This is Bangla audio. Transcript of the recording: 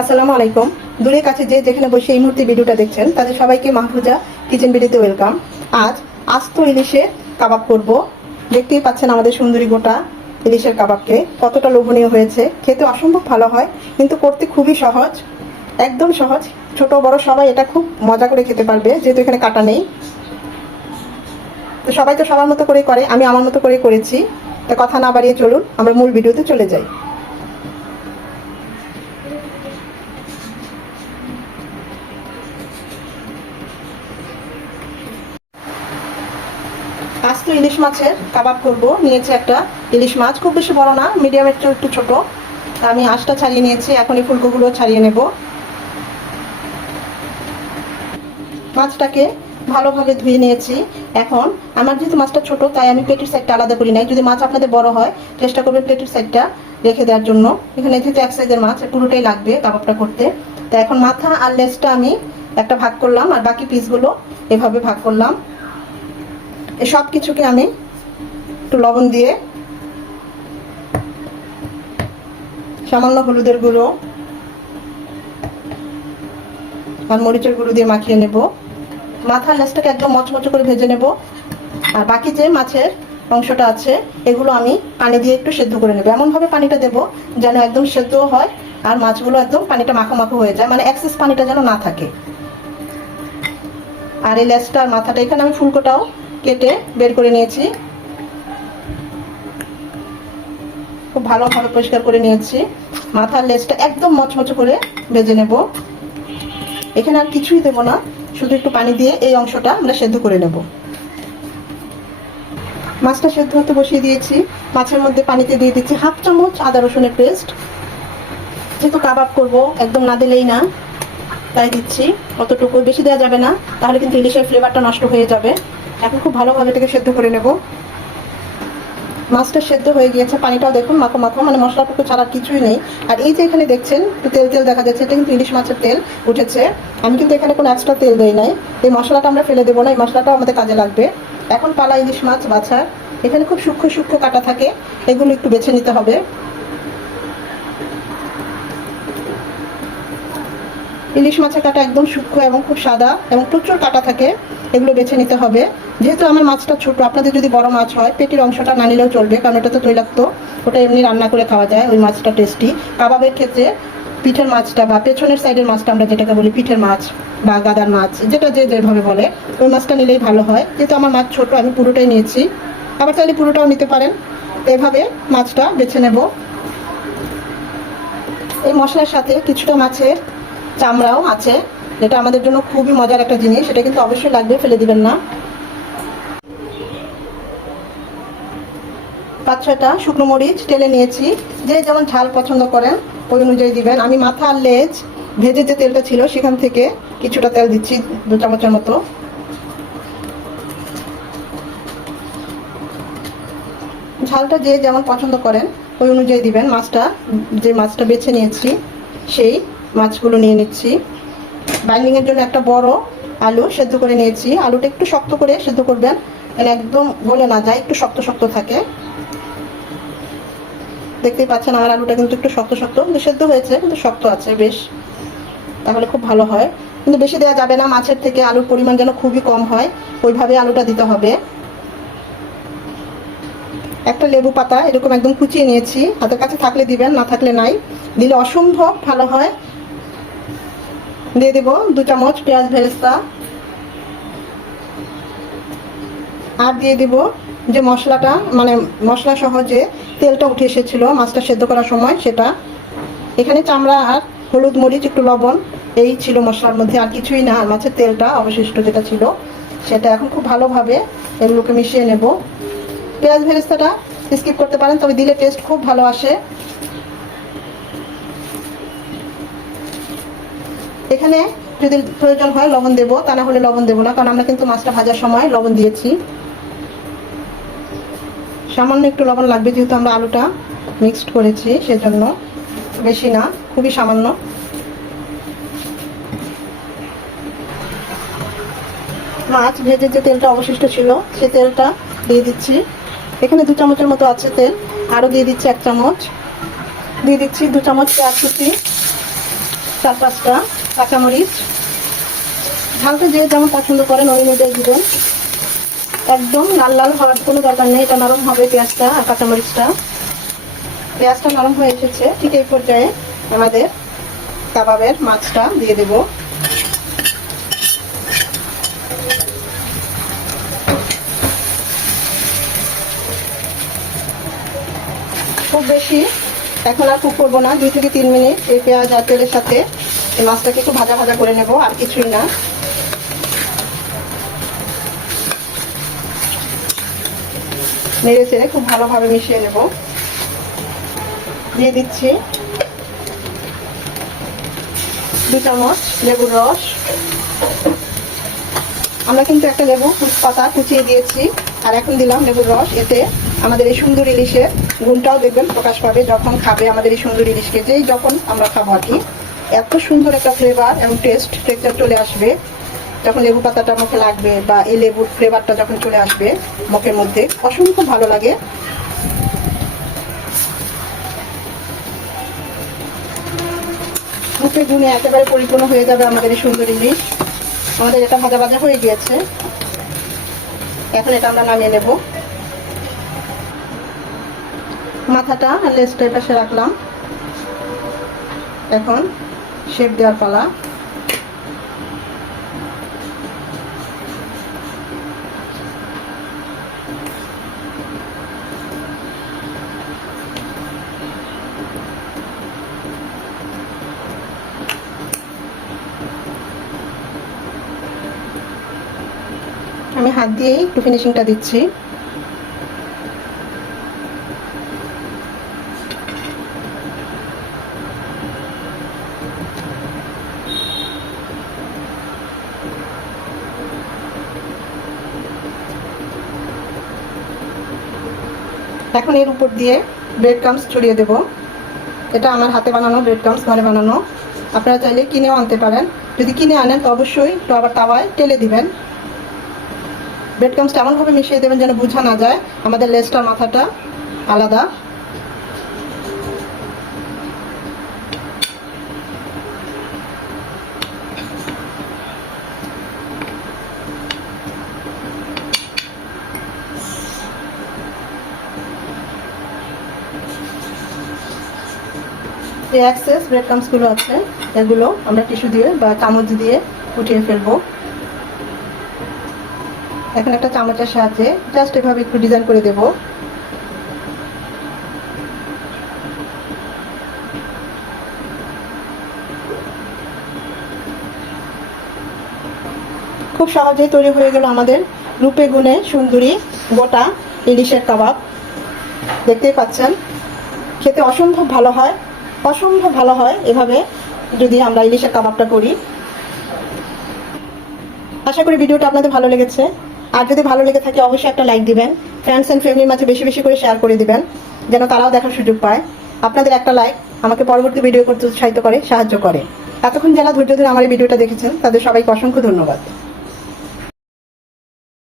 আসসালামু আলাইকুম। দূরে কাছে যে যেখানে বসে এই মুহূর্তে ভিডিওটা দেখছেন, তাদের সবাইকে মাহফুজা কিচেন ভিডিওতে ওয়েলকাম। আজ আস্ত ইলিশের কাবাব করব। দেখতেই পাচ্ছেন আমাদের সুন্দরী গোটা ইলিশের কাবাবকে কতটা লোভনীয় হয়েছে। খেতে অসম্ভব ভালো হয়, কিন্তু করতে খুবই সহজ। একদম সহজ। ছোট বড় সবাই এটা খুব মজা করে খেতে পারবে, যেহেতু এখানে কাটা নেই। তো সবাই তো সবার মতো করে করে, আমি আমার মতো করে করেছি। তা কথা না বাড়িয়ে চলুন, আমরা মূল ভিডিওতে চলে যাই। আস্ত ইলিশ মাছের কাবাব করব। নিয়েছি একটা ইলিশ মাছ। খুব বেশি বড় না মিডিয়ামের একটু একটু ছোট। আমি আঁশটা ছাড়িয়ে নিয়েছি এখন এই ফুলকোগুলো ছাড়িয়ে নেব। মাছটাকে ভালোভাবে ধুয়ে নিয়েছি। এখন আমার যেহেতু মাছটা ছোট, তাই আমি পেটির সাইডটা আলাদা করি নাই। যদি মাছ আপনাদের বড় হয়, চেষ্টা করবেন পেটির সাইডটা রেখে দেওয়ার জন্য। এখানে যেহেতু এক সাইজের মাছ পুরোটাই লাগবে কাবাবটা করতে। তা এখন মাথা আর লেজটা আমি একটা ভাগ করলাম, আর বাকি পিসগুলো এভাবে ভাগ করলাম। সব কিছুকে আমি একটু লবণ দিয়ে সামান্য হলুদের গুঁড়ো আর মরিচের গুঁড়ো দিয়ে মাখিয়ে নেব। মাথার লেজটাকে একদম মচমচে করে ভেজে নেব। আর বাকি যে মাছের অংশটা আছে, এগুলো আমি পানি দিয়ে একটু সেদ্ধ করে নেব। এমনভাবে পানিটা দেব যেন একদম সেদ্ধও হয় আর মাছগুলো একদম পানিটা মাখো মাখো হয়ে যায় মানে এক্সেস পানিটা যেন না থাকে। আর এই লেজটা আর মাথাটা, এখানে আমি ফুলকোটাও কেটে বের করে নিয়েছি। খুব ভালোভাবে পরিষ্কার করে নিয়েছি। মাথার লেজটা একদম মচমচে করে ভেজে নেব। এখানে আর কিছুই দেবো না, শুধু একটু পানি দিয়ে এই অংশটা আমরা সেদ্ধ করে নেব। মাছটা সেদ্ধ হতে বসিয়ে দিয়েছি। মাছের মধ্যে পানিতে দিয়ে দিচ্ছি হাফ চামচ আদা রসুনের পেস্ট। যেহেতু কাবাব করব, একদম না দিলেই না, তাই দিচ্ছি। অতটুকু বেশি দেওয়া যাবে না, তাহলে কিন্তু ইলিশের ফ্লেভারটা নষ্ট হয়ে যাবে। এখন খুব ভালোভাবে এটাকে সেদ্ধ করে নেব। মাছটা সেদ্ধ হয়ে গিয়েছে, পানিটাও দেখুন মাখো মাখো মানে মশলাটুকু ছাড়া কিছুই নেই। আর এই যে এখানে দেখছেন, একটু তেল তেল দেখা যাচ্ছে, এটা কিন্তু ইলিশ মাছের তেল উঠেছে। আমি কিন্তু এখানে কোনো এক্সট্রা তেল দেই নাই। এই মশলাটা আমরা ফেলে দেবো না, এই মশলাটাও আমাদের কাজে লাগবে। এখন পালা ইলিশ মাছ বাছার এখানে খুব সূক্ষ্ম সূক্ষ্ম কাটা থাকে, এগুলো একটু বেছে নিতে হবে। ইলিশ মাছের কাটা একদম সূক্ষ্ম এবং খুব সাদা এবং প্রচুর কাটা থাকে, এগুলো বেছে নিতে হবে। যেহেতু আমার মাছটা ছোট, আপনাদের যদি বড় মাছ হয়, পেটির অংশটা না নিলেও চলবে, কারণ এটা তো তৈলাক্ত, ওটা এমনি রান্না করে খাওয়া যায়, ওই মাছটা টেস্টি কাবাবের ক্ষেত্রে পিঠের মাছটা বা পেছনের সাইডের মাছটা আমরা যেটাকে বলি পিঠের মাছ বা গাদার মাছ, যেটা যে যেভাবে বলে, ওই মাছটা নিলেই ভালো হয়। যেহেতু আমার মাছ ছোট, আমি পুরোটাই নিয়েছি। আবার চাইলে পুরোটাও নিতে পারেন। এভাবে মাছটা বেছে নেব। এই মশলার সাথে কিছুটা মাছের চামড়াও আছে, যেটা আমাদের জন্য খুবই মজার একটা জিনিস, সেটা কিন্তু অবশ্যই লাগবে ফেলে দিবেন না। পাঁচ ছয়টা শুকনো মরিচ টেলে নিয়েছি। যে যেমন ঝাল পছন্দ করেন, ওই অনুযায়ী দিবেন। আমি মাথা আর লেজ ভেজে যে তেলটা ছিল, সেখান থেকে কিছুটা তেল দিচ্ছি, দু চামচের মতো। ঝালটা যে যেমন পছন্দ করেন, ওই অনুযায়ী দিবেন। মাছটা, যে মাছটা বেছে নিয়েছি, সেই মাছগুলো নিয়ে নিচ্ছি। বাইন্ডিংয়ের জন্য একটা বড় আলু সেদ্ধ করে নিয়েছি। আলুটা একটু শক্ত করে সেদ্ধ করবেন। মানে একদম গলে না যায়, একটু শক্ত শক্ত থাকে। দেখতেই পাচ্ছেন আমার আলুটা কিন্তু একটু শক্ত শক্ত। কিন্তু সেদ্ধ হয়েছে, কিন্তু শক্ত আছে বেশ। তাহলে খুব ভালো হয়। কিন্তু বেশি দেওয়া যাবে না, মাছের থেকে আলুর পরিমাণ যেন খুবই কম হয়, ওইভাবে আলুটা দিতে হবে। একটা লেবু পাতা, এরকম একদম কুচিয়ে নিয়েছি। হাতের কাছে থাকলে দিবেন, না থাকলে নাই। দিলে অসম্ভব ভালো হয়। দিয়ে দেবো দু চামচ পেঁয়াজ ভেরেস্তা। আর দিয়ে দিব যে মশলাটা মানে মশলা সহ যে তেলটা উঠে এসেছিল, মাছটা সেদ্ধ করার সময় সেটা। এখানে চামড়া আর হলুদ মরিচ, একটু লবণ, এই ছিল মশলার মধ্যে। আর কিছুই না, আর মাছের তেলটা অবশিষ্ট যেটা ছিল, সেটা এখন খুব ভালোভাবে এগুলোকে মিশিয়ে নেব। পেঁয়াজ ভেরেস্তাটা স্কিপ করতে পারেন, তবে দিলে টেস্ট খুব ভালো আসে। এখানে যদি প্রয়োজন হয় লবণ দেব, তা না হলে লবণ দেবো না, কারণ আমরা কিন্তু মাছটা ভাজার সময় লবণ দিয়েছি। সামান্য একটু লবণ লাগবে যেহেতু আমরা আলুটা মিক্সড করেছি, সেজন্য বেশি না, খুবই সামান্য। মাছ ভেজে যে তেলটা অবশিষ্ট ছিল, সে তেলটা দিয়ে দিচ্ছি। এখানে দু চামচের মতো আছে তেল, আরও দিয়ে দিচ্ছি এক চামচ। দিয়ে দিচ্ছি দু চামচ পেঁয়াজ কুচি চার পাঁচটা। কাঁচামরিচ। ঝালটা যে যেমন পছন্দ করেন, ওই অনুযায়ী দিবেন। একদম লাল লাল হওয়ার কোনো দরকার নেই, এটা নরম হবে পেঁয়াজটা আর কাঁচামরিচটা। পেঁয়াজটা নরম হয়ে এসেছে, ঠিক এই পর্যায়ে আমাদের কাবাবের মাছটা দিয়ে দেব। খুব বেশি এখন আর কুক করব না, দুই থেকে তিন মিনিট এই পেঁয়াজ আর তেলের সাথে এই মাছটাকে একটু ভাজা ভাজা করে নেব, আর কিছুই না। নেড়ে চেড়ে খুব ভালোভাবে মিশিয়ে নেব। দিয়ে দিচ্ছি দু চামচ লেবুর রস। আমরা কিন্তু একটা লেবু পাতা কুচিয়ে দিয়েছি, আর এখন দিলাম লেবুর রস। এতে আমাদের এই সুন্দর ইলিশের গুণটাও দেখবেন প্রকাশ পাবে যখন খাবে আমাদের এই সুন্দর ইলিশকে যেই যখন আমরা খাব আর কি। এত সুন্দর একটা ফ্লেভার এবং টেস্ট টেক্সচার চলে আসবে। যখন লেবু পাতাটা মুখে লাগবে বা এই লেবুর ফ্লেভারটা যখন চলে আসবে মুখের মধ্যে, অসংখ্য ভালো লাগে। মুখে গুণে একেবারে পরিপূর্ণ হয়ে যাবে আমাদের এই সুন্দর ইলিশ। আমাদের এটা ভাজা ভাজা হয়ে গিয়েছে। এখন এটা আমরা নামিয়ে নেব। মাথাটা এই পাশে রাখলাম। এখন শেপ দেওয়ার পালা আমি হাত দিয়েই একটু ফিনিশিংটা দিচ্ছি। এখন এর উপর দিয়ে ব্রেড ক্রামস ছড়িয়ে দেব। এটা আমার হাতে বানানো ব্রেড ক্রামস ঘরে বানানো। আপনারা চাইলে কিনেও আনতে পারেন। যদি কিনে আনেন, তো অবশ্যই আবার তাওয়ায় টেলে দিবেন। ব্রেড ক্রামসটা এমনভাবে মিশিয়ে দেবেন যেন বোঝা না যায়। আমাদের লেজটার মাথাটা আলাদা। যে অ্যাক্সেস ব্রেড ক্রামসগুলো আছে, এগুলো আমরা টিস্যু দিয়ে বা চামচ দিয়ে উঠিয়ে ফেলব। এখন একটা চামচের সাহায্যে জাস্ট এভাবে একটু ডিজাইন করে দেব। খুব সহজেই তৈরি হয়ে গেল আমাদের রূপে গুণে সুন্দরী গোটা ইলিশের কাবাব। দেখতেই পাচ্ছেন, খেতে অসম্ভব ভালো হয়। অসম্ভব ভালো হয় এভাবে যদি আমরা ইলিশের কাবাবটা করি। আশা করি ভিডিওটা আপনাদের ভালো লেগেছে। আর যদি ভালো লেগে থাকে, অবশ্যই একটা লাইক দিবেন। ফ্রেন্ডস অ্যান্ড ফ্যামিলির মাঝে বেশি বেশি করে শেয়ার করে দিবেন, যেন তারাও দেখার সুযোগ পায়। আপনাদের একটা লাইক আমাকে পরবর্তী ভিডিও করতে উৎসাহিত করে, সাহায্য করে। এতক্ষণ যারা ধৈর্য ধরে আমার এই ভিডিওটা দেখেছেন, তাদের সবাইকে অসংখ্য ধন্যবাদ।